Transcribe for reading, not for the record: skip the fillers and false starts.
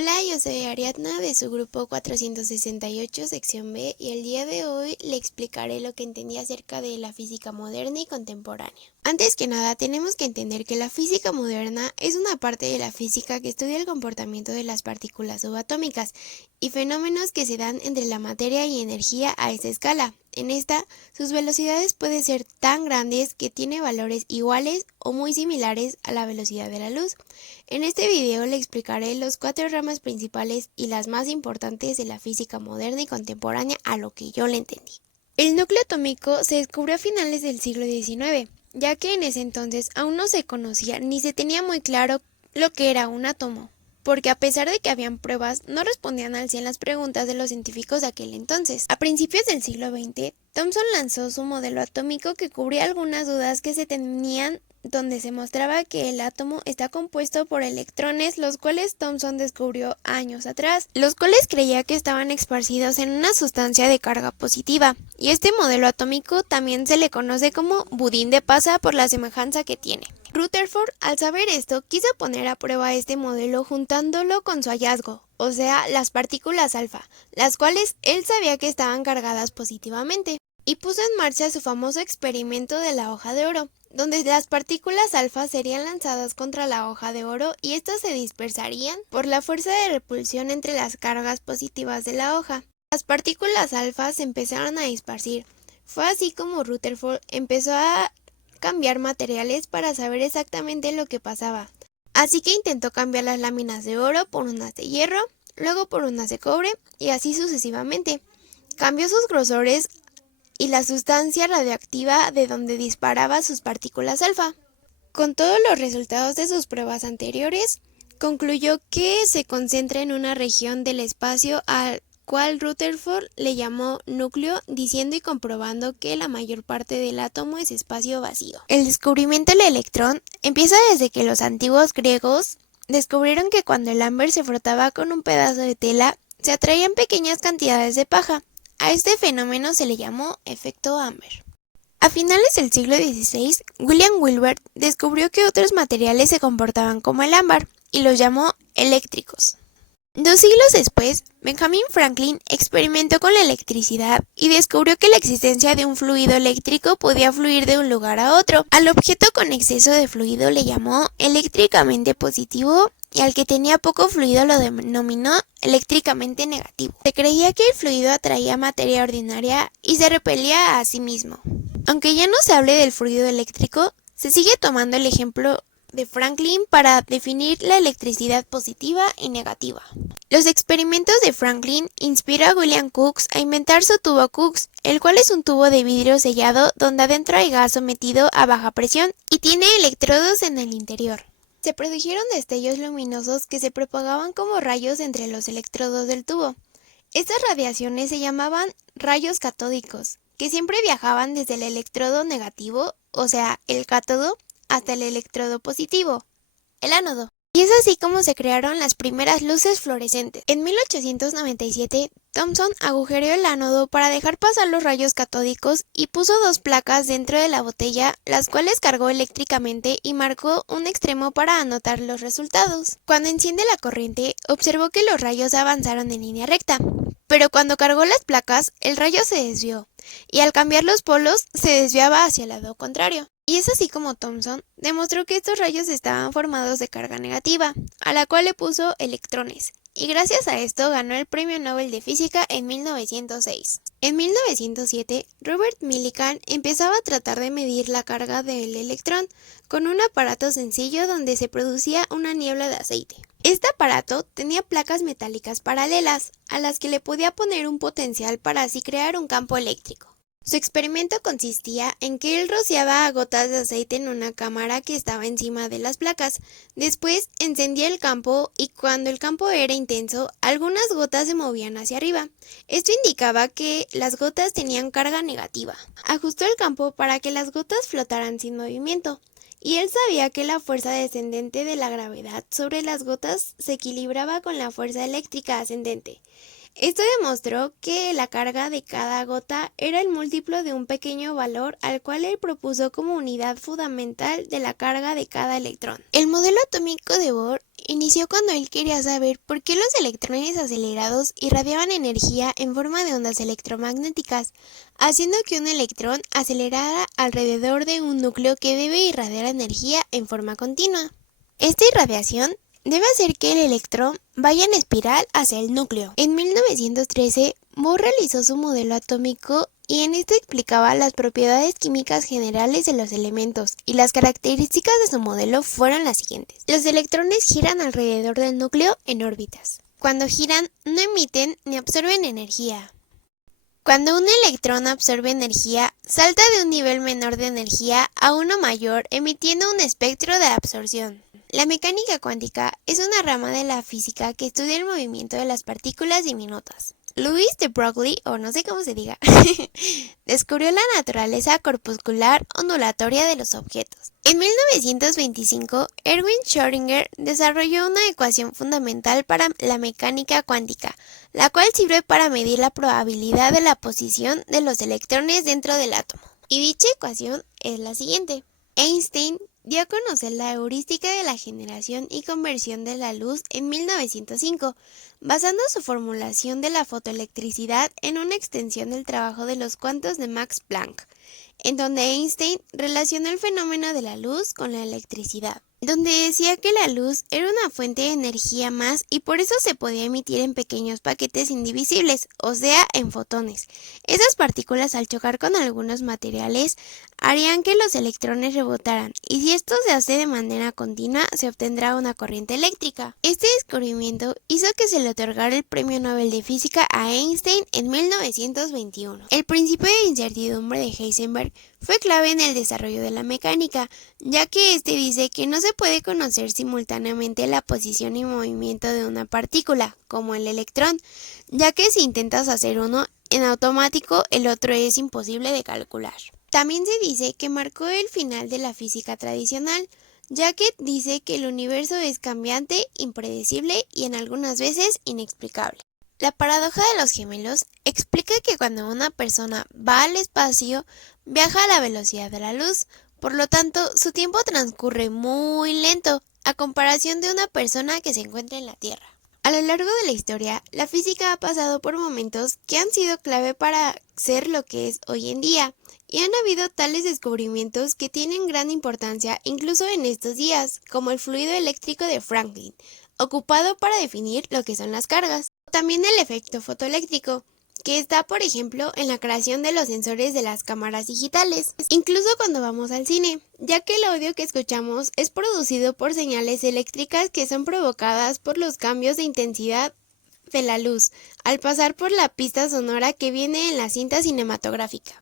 Hola, yo soy Ariadna de su grupo 468, sección B, y el día de hoy le explicaré lo que entendí acerca de la física moderna y contemporánea. Antes que nada, tenemos que entender que la física moderna es una parte de la física que estudia el comportamiento de las partículas subatómicas y fenómenos que se dan entre la materia y energía a esa escala. En esta, sus velocidades pueden ser tan grandes que tiene valores iguales o muy similares a la velocidad de la luz. En este video le explicaré los 4 ramas principales y las más importantes de la física moderna y contemporánea a lo que yo le entendí. El núcleo atómico se descubrió a finales del siglo XIX, ya que en ese entonces aún no se conocía ni se tenía muy claro lo que era un átomo, porque a pesar de que habían pruebas, no respondían al 100 las preguntas de los científicos de aquel entonces. A principios del siglo XX, Thomson lanzó su modelo atómico que cubría algunas dudas que se tenían, donde se mostraba que el átomo está compuesto por electrones, los cuales Thomson descubrió años atrás, los cuales creía que estaban esparcidos en una sustancia de carga positiva, y este modelo atómico también se le conoce como budín de pasa por la semejanza que tiene. Rutherford, al saber esto, quiso poner a prueba este modelo juntándolo con su hallazgo, o sea, las partículas alfa, las cuales él sabía que estaban cargadas positivamente, y puso en marcha su famoso experimento de la hoja de oro, donde las partículas alfa serían lanzadas contra la hoja de oro y éstas se dispersarían por la fuerza de repulsión entre las cargas positivas de la hoja. Las partículas alfa se empezaron a esparcir. Fue así como Rutherford empezó a cambiar materiales para saber exactamente lo que pasaba. Así que intentó cambiar las láminas de oro por unas de hierro, luego por unas de cobre y así sucesivamente. Cambió sus grosores y la sustancia radioactiva de donde disparaba sus partículas alfa. Con todos los resultados de sus pruebas anteriores, concluyó que se concentra en una región del espacio al cual Rutherford le llamó núcleo, diciendo y comprobando que la mayor parte del átomo es espacio vacío. El descubrimiento del electrón empieza desde que los antiguos griegos descubrieron que cuando el ámbar se frotaba con un pedazo de tela, se atraían pequeñas cantidades de paja. A este fenómeno se le llamó efecto ámbar. A finales del siglo XVI, William Wilbur descubrió que otros materiales se comportaban como el ámbar y los llamó eléctricos. 2 siglos después, Benjamin Franklin experimentó con la electricidad y descubrió que la existencia de un fluido eléctrico podía fluir de un lugar a otro. Al objeto con exceso de fluido le llamó eléctricamente positivo y al que tenía poco fluido lo denominó eléctricamente negativo. Se creía que el fluido atraía materia ordinaria y se repelía a sí mismo. Aunque ya no se hable del fluido eléctrico, se sigue tomando el ejemplo de Franklin para definir la electricidad positiva y negativa. Los experimentos de Franklin inspiró a William Crookes a inventar su tubo Crookes, el cual es un tubo de vidrio sellado donde adentro hay gas sometido a baja presión y tiene electrodos en el interior. Se produjeron destellos luminosos que se propagaban como rayos entre los electrodos del tubo. Estas radiaciones se llamaban rayos catódicos, que siempre viajaban desde el electrodo negativo, o sea, el cátodo, hasta el electrodo positivo, el ánodo. Y es así como se crearon las primeras luces fluorescentes. En 1897, Thomson agujereó el ánodo para dejar pasar los rayos catódicos y puso 2 placas dentro de la botella, las cuales cargó eléctricamente y marcó un extremo para anotar los resultados. Cuando enciende la corriente, observó que los rayos avanzaron en línea recta, pero cuando cargó las placas, el rayo se desvió, y al cambiar los polos, se desviaba hacia el lado contrario. Y es así como Thomson demostró que estos rayos estaban formados de carga negativa, a la cual le puso electrones, y gracias a esto ganó el Premio Nobel de Física en 1906. En 1907, Robert Millikan empezaba a tratar de medir la carga del electrón con un aparato sencillo donde se producía una niebla de aceite. Este aparato tenía placas metálicas paralelas, a las que le podía poner un potencial para así crear un campo eléctrico. Su experimento consistía en que él rociaba gotas de aceite en una cámara que estaba encima de las placas. Después encendía el campo y cuando el campo era intenso, algunas gotas se movían hacia arriba. Esto indicaba que las gotas tenían carga negativa. Ajustó el campo para que las gotas flotaran sin movimiento. Y él sabía que la fuerza descendente de la gravedad sobre las gotas se equilibraba con la fuerza eléctrica ascendente. Esto demostró que la carga de cada gota era el múltiplo de un pequeño valor al cual él propuso como unidad fundamental de la carga de cada electrón. El modelo atómico de Bohr inició cuando él quería saber por qué los electrones acelerados irradiaban energía en forma de ondas electromagnéticas, haciendo que un electrón acelerara alrededor de un núcleo que debe irradiar energía en forma continua. Esta irradiación debe hacer que el electrón vaya en espiral hacia el núcleo. En 1913, Bohr realizó su modelo atómico y en este explicaba las propiedades químicas generales de los elementos, y las características de su modelo fueron las siguientes. Los electrones giran alrededor del núcleo en órbitas. Cuando giran, no emiten ni absorben energía. Cuando un electrón absorbe energía, salta de un nivel menor de energía a uno mayor, emitiendo un espectro de absorción. La mecánica cuántica es una rama de la física que estudia el movimiento de las partículas diminutas. Louis de Broglie, o no sé cómo se diga, descubrió la naturaleza corpuscular ondulatoria de los objetos. En 1925, Erwin Schrödinger desarrolló una ecuación fundamental para la mecánica cuántica, la cual sirve para medir la probabilidad de la posición de los electrones dentro del átomo. Y dicha ecuación es la siguiente. Einstein dio a conocer la heurística de la generación y conversión de la luz en 1905, basando su formulación de la fotoelectricidad en una extensión del trabajo de los cuantos de Max Planck, en donde Einstein relacionó el fenómeno de la luz con la electricidad, donde decía que la luz era una fuente de energía más y por eso se podía emitir en pequeños paquetes indivisibles, o sea, en fotones. Esas partículas, al chocar con algunos materiales, harían que los electrones rebotaran, y si esto se hace de manera continua, se obtendrá una corriente eléctrica. Este descubrimiento hizo que se le otorgara el Premio Nobel de Física a Einstein en 1921. El principio de incertidumbre de Heisenberg fue clave en el desarrollo de la mecánica, ya que este dice que no se puede conocer simultáneamente la posición y movimiento de una partícula, como el electrón, ya que si intentas hacer uno en automático, el otro es imposible de calcular. También se dice que marcó el final de la física tradicional, ya que dice que el universo es cambiante, impredecible y en algunas veces inexplicable. La paradoja de los gemelos explica que cuando una persona va al espacio, viaja a la velocidad de la luz, por lo tanto, su tiempo transcurre muy lento, a comparación de una persona que se encuentra en la Tierra. A lo largo de la historia, la física ha pasado por momentos que han sido clave para ser lo que es hoy en día, y han habido tales descubrimientos que tienen gran importancia incluso en estos días, como el fluido eléctrico de Franklin, ocupado para definir lo que son las cargas. También el efecto fotoeléctrico, que está, por ejemplo, en la creación de los sensores de las cámaras digitales, incluso cuando vamos al cine, ya que el audio que escuchamos es producido por señales eléctricas que son provocadas por los cambios de intensidad de la luz, al pasar por la pista sonora que viene en la cinta cinematográfica.